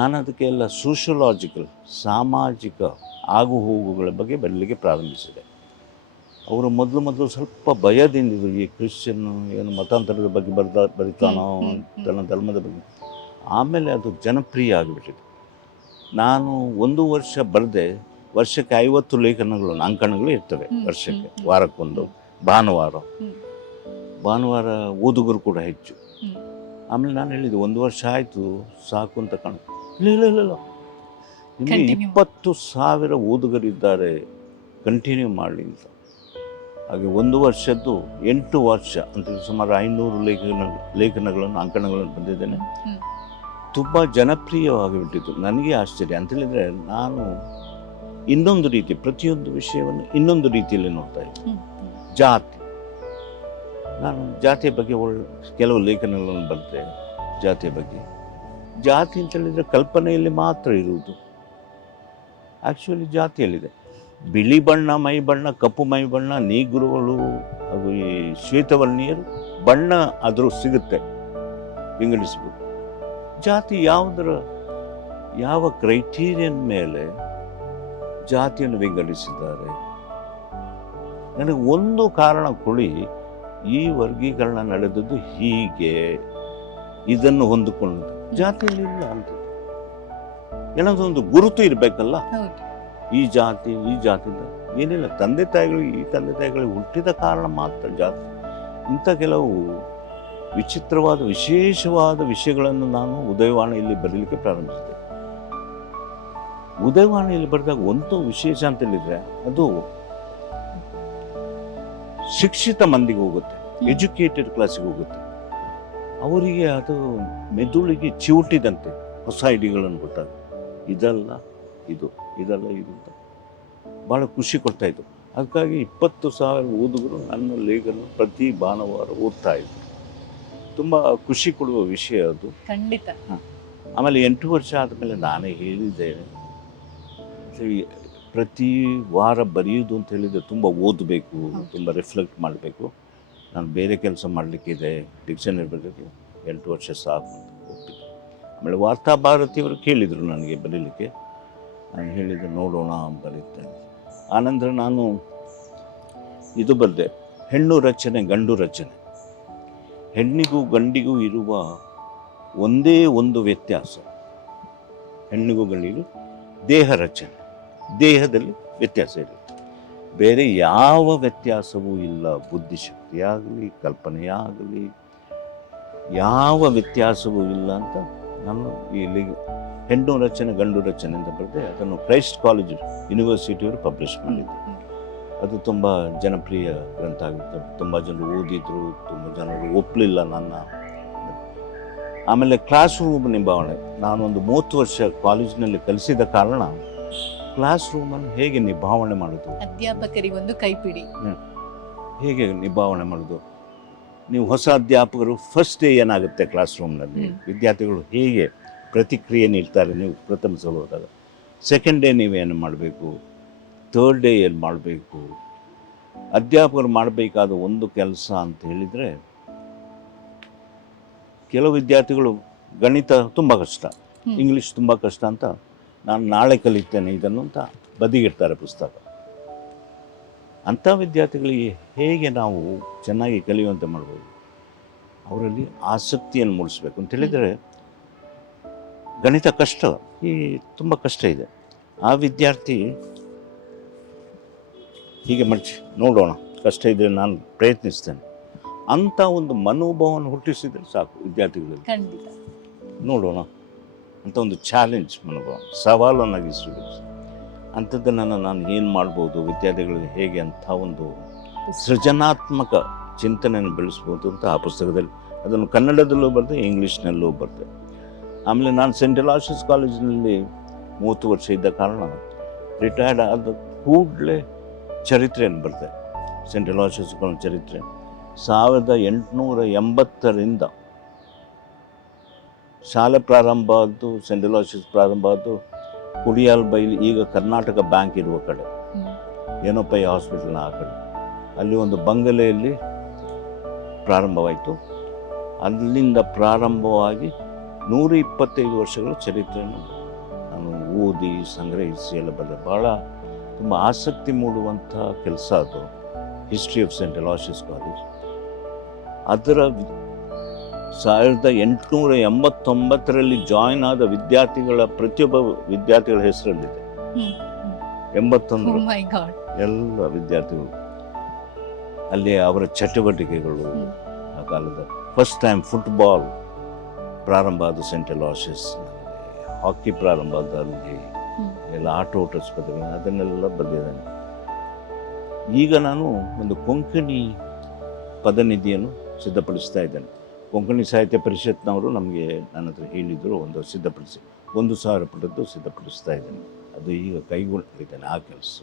ನಾನು ಅದಕ್ಕೆ ಎಲ್ಲ ಸೋಷಿಯಲಾಜಿಕಲ್, ಸಾಮಾಜಿಕ ಆಗು ಹೋಗುಗಳ ಬಗ್ಗೆ ಬರಲಿಕ್ಕೆ ಪ್ರಾರಂಭಿಸಿದೆ. ಅವರು ಮೊದಲು ಸ್ವಲ್ಪ ಭಯದಿಂದಿದ್ರು. ಈ ಕ್ರಿಶ್ಚಿಯನ್ನು ಏನು ಮತಾಂತರದ ಬಗ್ಗೆ ಬರಿತಾನೋ, ತನ್ನ ಧರ್ಮದ ಬಗ್ಗೆ. ಆಮೇಲೆ ಅದು ಜನಪ್ರಿಯ ಆಗಿಬಿಟ್ಟಿದೆ. ನಾನು 1 ವರ್ಷ ಬರೆದೆ. ವರ್ಷಕ್ಕೆ 50 ಲೇಖನಗಳು, ಅಂಕಣಗಳು ಇರ್ತವೆ ವರ್ಷಕ್ಕೆ, ವಾರಕ್ಕೊಂದು. ಭಾನುವಾರ ಓದುಗರು ಕೂಡ ಹೆಚ್ಚು. ಆಮೇಲೆ ನಾನು ಹೇಳಿದೆ 1 ವರ್ಷ ಆಯಿತು ಸಾಕು ಅಂತ ಕಾಣ. ಇಲ್ಲ, ನಿಮಗೆ 20,000 ಓದುಗರಿದ್ದಾರೆ, ಕಂಟಿನ್ಯೂ ಮಾಡಲಿ ಅಂತ. ಹಾಗೆ 1 ವರ್ಷದ್ದು 8 ವರ್ಷ ಅಂತ ಸುಮಾರು 500 ಲೇಖನಗಳನ್ನು, ಅಂಕಣಗಳನ್ನು ಬಂದಿದ್ದೇನೆ. ತುಂಬ ಜನಪ್ರಿಯವಾಗಿಬಿಟ್ಟಿತ್ತು. ನನಗೆ ಆಶ್ಚರ್ಯ ಅಂತ ಹೇಳಿದರೆ, ನಾನು ಇನ್ನೊಂದು ರೀತಿ, ಪ್ರತಿಯೊಂದು ವಿಷಯವನ್ನು ಇನ್ನೊಂದು ರೀತಿಯಲ್ಲಿ ನೋಡ್ತಾ ಇದ್ದೆ. ಜಾತಿ, ನಾನು ಜಾತಿಯ ಬಗ್ಗೆ ಕೆಲವು ಲೇಖನಗಳನ್ನು ಬರೆದೆ. ಜಾತಿಯ ಬಗ್ಗೆ, ಜಾತಿ ಅಂತ ಹೇಳಿದರೆ ಕಲ್ಪನೆಯಲ್ಲಿ ಮಾತ್ರ ಇರುವುದು. ಆ್ಯಕ್ಚುಲಿ ಜಾತಿಯಲ್ಲಿದೆ. ಬಿಳಿ ಬಣ್ಣ ಮೈ ಬಣ್ಣ, ಕಪ್ಪು ಮೈ ಬಣ್ಣ, ನೀಗ್ರುಗಳು ಹಾಗೂ ಈ ಶ್ವೇತವರ್ಣೀಯರು ಬಣ್ಣ ಆದರೂ ಸಿಗುತ್ತೆ, ವಿಂಗಡಿಸ್ಬೋದು. ಜಾತಿ ಯಾವ ಕ್ರೈಟೀರಿಯನ್ ಮೇಲೆ ಜಾತಿಯನ್ನು ವಿಂಗಡಿಸಿದ್ದಾರೆ? ನನಗೆ ಒಂದು ಕಾರಣ ಕೊಡಿ, ಈ ವರ್ಗೀಕರಣ ನಡೆದದ್ದು ಹೀಗೆ, ಇದನ್ನು ಹೊಂದಿಕೊಂಡು. ಜಾತಿಯಲ್ಲಿ ಇಲ್ಲ ಅಂತ ಏನಾದೊಂದು ಗುರುತು ಇರಬೇಕಲ್ಲ. ಈ ಜಾತಿ ಏನಿಲ್ಲ. ಈ ತಂದೆ ತಾಯಿಗಳಿಗೆ ಹುಟ್ಟಿದ ಕಾರಣ ಮಾತ್ರ ಜಾತಿ. ಇಂಥ ಕೆಲವು ವಿಚಿತ್ರವಾದ, ವಿಶೇಷವಾದ ವಿಷಯಗಳನ್ನು ನಾನು ಉದಯವಾಣಿಯಲ್ಲಿ ಬರೀಲಿಕ್ಕೆ ಪ್ರಾರಂಭಿಸಿದೆ. ಉದಯವಾಣಿಯಲ್ಲಿ ಬರೆದಾಗ ಒಂದು ವಿಶೇಷ ಅಂತ ಹೇಳಿದ್ರೆ, ಅದು ಶಿಕ್ಷಿತ ಮಂದಿಗೆ ಹೋಗುತ್ತೆ, ಎಜುಕೇಟೆಡ್ ಕ್ಲಾಸಿಗೆ ಹೋಗುತ್ತೆ. ಅವರಿಗೆ ಅದು ಮೆದುಳಿಗೆ ಚಿವುಟಿದಂತೆ ಹೊಸ ಐಡಿಯಾಗಳನ್ನು ಕೊಟ್ಟಾಗ, ಇದಲ್ಲ ಇದು ಅಂತ ಭಾಳ ಖುಷಿ ಕೊಡ್ತಾಯಿತ್ತು. ಅದಕ್ಕಾಗಿ 20,000 ಓದುಗರು ನನ್ನ ಲೇಖನ ಪ್ರತಿ ಭಾನುವಾರ ಓದ್ತಾ ಇದ್ರು. ತುಂಬ ಖುಷಿ ಕೊಡುವ ವಿಷಯ ಅದು, ಖಂಡಿತ. ಆಮೇಲೆ 8 ವರ್ಷ ಆದಮೇಲೆ ನಾನೇ ಹೇಳಿದ್ದೇನೆ, ಪ್ರತಿ ವಾರ ಬರೆಯೋದು ಅಂತ ಹೇಳಿದರೆ ತುಂಬ ಓದಬೇಕು, ತುಂಬ ರಿಫ್ಲೆಕ್ಟ್ ಮಾಡಬೇಕು. ನಾನು ಬೇರೆ ಕೆಲಸ ಮಾಡಲಿಕ್ಕಿದೆ, ಡಿಕ್ಷನರಿ ಬರಲಿಕ್ಕೆ 8 ವರ್ಷ ಸಾಕು ಅಂತ ಒಪ್ಪಿದ್ದೆ. ಆಮೇಲೆ ವಾರ್ತಾಭಾರತಿಯವರು ಕೇಳಿದರು ನನಗೆ ಬರೀಲಿಕ್ಕೆ. ನಾನು ಹೇಳಿದೆ, ನೋಡೋಣ ಬರೀತೇನೆ. ಆನಂತರ ನಾನು ಇದು ಬರೆದೆ, ಹೆಣ್ಣು ರಚನೆ ಗಂಡು ರಚನೆ. ಹೆಣ್ಣಿಗೂ ಗಂಡಿಗೂ ಇರುವ ಒಂದೇ ಒಂದು ವ್ಯತ್ಯಾಸ, ಹೆಣ್ಣಿಗೂ ಗಂಡಿಗೂ ದೇಹ ರಚನೆ, ದೇಹದಲ್ಲಿ ವ್ಯತ್ಯಾಸ ಇರುತ್ತೆ, ಬೇರೆ ಯಾವ ವ್ಯತ್ಯಾಸವೂ ಇಲ್ಲ. ಬುದ್ಧಿಶಕ್ತಿಯಾಗಲಿ, ಕಲ್ಪನೆಯಾಗಲಿ ಯಾವ ವ್ಯತ್ಯಾಸವೂ ಇಲ್ಲ ಅಂತ ನಾನು ಇಲ್ಲಿ ಹೆಣ್ಣು ರಚನೆ ಗಂಡು ರಚನೆ ಅಂತ ಬರೆದೆ. ಅದನ್ನು ಕ್ರೈಸ್ಟ್ ಕಾಲೇಜ್ ಯೂನಿವರ್ಸಿಟಿಯವರು ಪಬ್ಲಿಷ್ ಮಾಡಿದ್ರು. ಅದು ತುಂಬ ಜನಪ್ರಿಯ ಗ್ರಂಥ ಆಗಿತ್ತು. ತುಂಬ ಜನರು ಓದಿದ್ರು, ತುಂಬ ಜನರು ಒಪ್ಪಲಿಲ್ಲ ನನ್ನ. ಆಮೇಲೆ ಕ್ಲಾಸ್ ರೂಮ್ ನಿಭಾವಣೆ, ನಾನೊಂದು 30 ವರ್ಷ ಕಾಲೇಜಿನಲ್ಲಿ ಕಲಿಸಿದ ಕಾರಣ ಕ್ಲಾಸ್ ರೂಮನ್ನು ಹೇಗೆ ನಿಭಾವಣೆ ಮಾಡೋದು, ಅಧ್ಯಾಪಕರಿಗೊಂದು ಕೈಪಿಡಿ, ಹೇಗೆ ನಿಭಾವಣೆ ಮಾಡೋದು. ನೀವು ಹೊಸ ಅಧ್ಯಾಪಕರು ಫಸ್ಟ್ ಡೇ ಏನಾಗುತ್ತೆ ಕ್ಲಾಸ್ ರೂಮ್ನಲ್ಲಿ, ವಿದ್ಯಾರ್ಥಿಗಳು ಹೇಗೆ ಪ್ರತಿಕ್ರಿಯೆ ನೀಡ್ತಾರೆ ನೀವು ಪ್ರಥಮ ಸಲ ಹೋದಾಗ, ಸೆಕೆಂಡ್ ಡೇ ನೀವೇನು ಮಾಡಬೇಕು, ಥರ್ಡ್ ಡೇ ಏನು ಮಾಡಬೇಕು, ಅಧ್ಯಾಪಕರು ಮಾಡಬೇಕಾದ ಒಂದು ಕೆಲಸ ಅಂತ ಹೇಳಿದರೆ, ಕೆಲವು ವಿದ್ಯಾರ್ಥಿಗಳು ಗಣಿತ ತುಂಬ ಕಷ್ಟ, ಇಂಗ್ಲೀಷ್ ತುಂಬ ಕಷ್ಟ ಅಂತ ನಾನು ನಾಳೆ ಕಲಿತೇನೆ ಇದನ್ನು ಅಂತ ಬದಿಗಿಡ್ತಾರೆ ಪುಸ್ತಕ. ಅಂಥ ವಿದ್ಯಾರ್ಥಿಗಳಿಗೆ ಹೇಗೆ ನಾವು ಚೆನ್ನಾಗಿ ಕಲಿಯುವಂತೆ ಮಾಡ್ಬೋದು, ಅವರಲ್ಲಿ ಆಸಕ್ತಿಯನ್ನು ಮೂಡಿಸ್ಬೇಕು ಅಂತ ಹೇಳಿದರೆ, ಗಣಿತ ಕಷ್ಟ, ತುಂಬ ಕಷ್ಟ ಇದೆ. ಆ ವಿದ್ಯಾರ್ಥಿ ಹೀಗೆ ಮರ್ಚಿ ನೋಡೋಣ, ಕಷ್ಟ ಇದೆ, ನಾನು ಪ್ರಯತ್ನಿಸ್ತೇನೆ ಅಂಥ ಒಂದು ಮನೋಭಾವವನ್ನು ಹುಟ್ಟಿಸಿದರೆ ಸಾಕು ವಿದ್ಯಾರ್ಥಿಗಳಲ್ಲಿ. ಖಂಡಿತ ನೋಡೋಣ ಅಂತ ಒಂದು ಚಾಲೆಂಜ್ ಮನೋಭಾವ, ಸವಾಲನ್ನಾಗಿ ಸ್ವೀಕರಿಸಿ ಅಂಥದ್ದನ್ನು ನಾನು ಏನು ಮಾಡ್ಬೋದು, ವಿದ್ಯಾರ್ಥಿಗಳಿಗೆ ಹೇಗೆ ಅಂಥ ಒಂದು ಸೃಜನಾತ್ಮಕ ಚಿಂತನೆಯನ್ನು ಬೆಳೆಸ್ಬೋದು ಅಂತ ಆ ಪುಸ್ತಕದಲ್ಲಿ, ಅದನ್ನು ಕನ್ನಡದಲ್ಲೂ ಬರೆದೆ, ಇಂಗ್ಲೀಷ್ನಲ್ಲೂ ಬರೆದೆ. ಆಮೇಲೆ ನಾನು ಸೆಂಟ್ ಅಲಾಸಿಸ್ ಕಾಲೇಜಿನಲ್ಲಿ 30 ವರ್ಷ ಇದ್ದ ಕಾರಣ ರಿಟೈರ್ಡ್ ಆದ ಕೂಡಲೇ ಚರಿತ್ರೆಯನ್ನು ಬರೆದೆ. ಸೆಂಟ್ ಅಲಾಸಿಸ್ ಕಾಲೇಜ್ ಚರಿತ್ರೆ 1880ರಿಂದ ಶಾಲೆ ಪ್ರಾರಂಭ ಆದ್ದು, ಸೆಂಟ್ ಅಲಾಸಿಸ್ ಪ್ರಾರಂಭ ಆದ್ದು ಕುಡಿಯಾಲ್ ಬೈಲಿ, ಈಗ ಕರ್ನಾಟಕ ಬ್ಯಾಂಕ್ ಇರುವ ಕಡೆ, ಏನೋಪೈ ಹಾಸ್ಪಿಟಲ್ನ ಆ ಕಡೆ, ಅಲ್ಲಿ ಒಂದು ಬಂಗಲೆಯಲ್ಲಿ ಪ್ರಾರಂಭವಾಯಿತು. ಅಲ್ಲಿಂದ ಪ್ರಾರಂಭವಾಗಿ 125 ವರ್ಷಗಳ ಚರಿತ್ರೆಯನ್ನು ನಾನು ಓದಿ ಸಂಗ್ರಹಿಸಿ ಎಲ್ಲ ಬರೆದೆ. ಭಾಳ ತುಂಬ ಆಸಕ್ತಿ ಮೂಡುವಂಥ ಕೆಲಸ ಅದು, ಹಿಸ್ಟ್ರಿ ಆಫ್ ಸೆಂಟ್ ಅಲಾಸಿಸ್ ಕಾಲೇಜ್. ಅದರ 1889ರಲ್ಲಿ ಜಾಯಿನ್ ಆದ ವಿದ್ಯಾರ್ಥಿಗಳ ಪ್ರತಿಯೊಬ್ಬ ವಿದ್ಯಾರ್ಥಿಗಳ ಹೆಸರಲ್ಲಿದೆ. 81 ಎಲ್ಲ ವಿದ್ಯಾರ್ಥಿಗಳು ಅಲ್ಲಿ ಅವರ ಚಟುವಟಿಕೆಗಳು. ಆ ಕಾಲದ ಫಸ್ಟ್ ಟೈಮ್ ಫುಟ್ಬಾಲ್ ಪ್ರಾರಂಭ ಆದ ಸೆಂಟ್ ಅಲಾಸಿಸ್, ಹಾಕಿ ಪ್ರಾರಂಭ ಆದ ಅಲ್ಲಿ ಎಲ್ಲ ಆಟೋಟ ಸ್ಪರ್ಧೆಗಳು, ಅದನ್ನೆಲ್ಲ ಬರೆದಿದ್ದೇನೆ. ಈಗ ನಾನು ಒಂದು ಕೊಂಕಣಿ ಪದನಿಧಿಯನ್ನು ಸಿದ್ಧಪಡಿಸ್ತಾ ಇದ್ದೇನೆ. ಕೊಂಕಣಿ ಸಾಹಿತ್ಯ ಪರಿಷತ್ನವರು ನಮಗೆ ನನ್ನ ಹತ್ರ ಹೇಳಿದರು, ಒಂದು ಸಿದ್ಧಪಡಿಸಿ 1000 ಪುಟದ್ದು ಸಿದ್ಧಪಡಿಸ್ತಾ ಇದ್ದೇನೆ. ಅದು ಈಗ ಕೈಗೊಂಡಿದ್ದೇನೆ ಆ ಕೆಲಸ.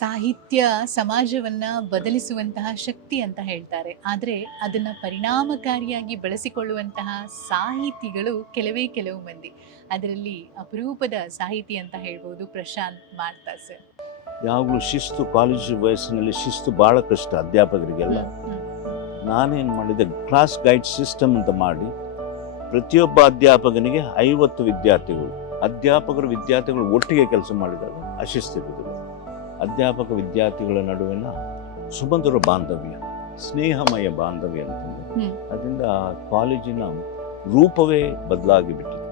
ಸಾಹಿತ್ಯ ಸಮಾಜವನ್ನ ಬದಲಿಸುವಂತಹ ಶಕ್ತಿ ಅಂತ ಹೇಳ್ತಾರೆ, ಆದರೆ ಅದನ್ನ ಪರಿಣಾಮಕಾರಿಯಾಗಿ ಬಳಸಿಕೊಳ್ಳುವಂತಹ ಸಾಹಿತಿಗಳು ಕೆಲವು ಮಂದಿ. ಅದರಲ್ಲಿ ಅಪರೂಪದ ಸಾಹಿತಿ ಅಂತ ಹೇಳ್ಬೋದು ಪ್ರಶಾಂತ್ ಮಾರ್ತಾ ಸರ್. ಯಾವಾಗಲೂ ಶಿಸ್ತು, ಕಾಲೇಜು ವಯಸ್ಸಿನಲ್ಲಿ ಶಿಸ್ತು ಭಾಳ ಕಷ್ಟ ಅಧ್ಯಾಪಕರಿಗೆಲ್ಲ. ನಾನೇನು ಮಾಡಿದೆ, ಕ್ಲಾಸ್ ಗೈಡ್ ಸಿಸ್ಟಮ್ ಅಂತ ಮಾಡಿ ಪ್ರತಿಯೊಬ್ಬ ಅಧ್ಯಾಪಕನಿಗೆ 50 ವಿದ್ಯಾರ್ಥಿಗಳು ಒಟ್ಟಿಗೆ ಕೆಲಸ ಮಾಡಿದಾಗ ಅಶಿಸ್ತಿರುವುದಿಲ್ಲ. ಅಧ್ಯಾಪಕ ವಿದ್ಯಾರ್ಥಿಗಳ ನಡುವಿನ ಸುಮಧುರ ಬಾಂಧವ್ಯ, ಸ್ನೇಹಮಯ ಬಾಂಧವ್ಯ ಅಂತಂದರೆ ಅದರಿಂದ ಕಾಲೇಜಿನ ರೂಪವೇ ಬದಲಾಗಿ ಬಿಟ್ಟಿದೆ.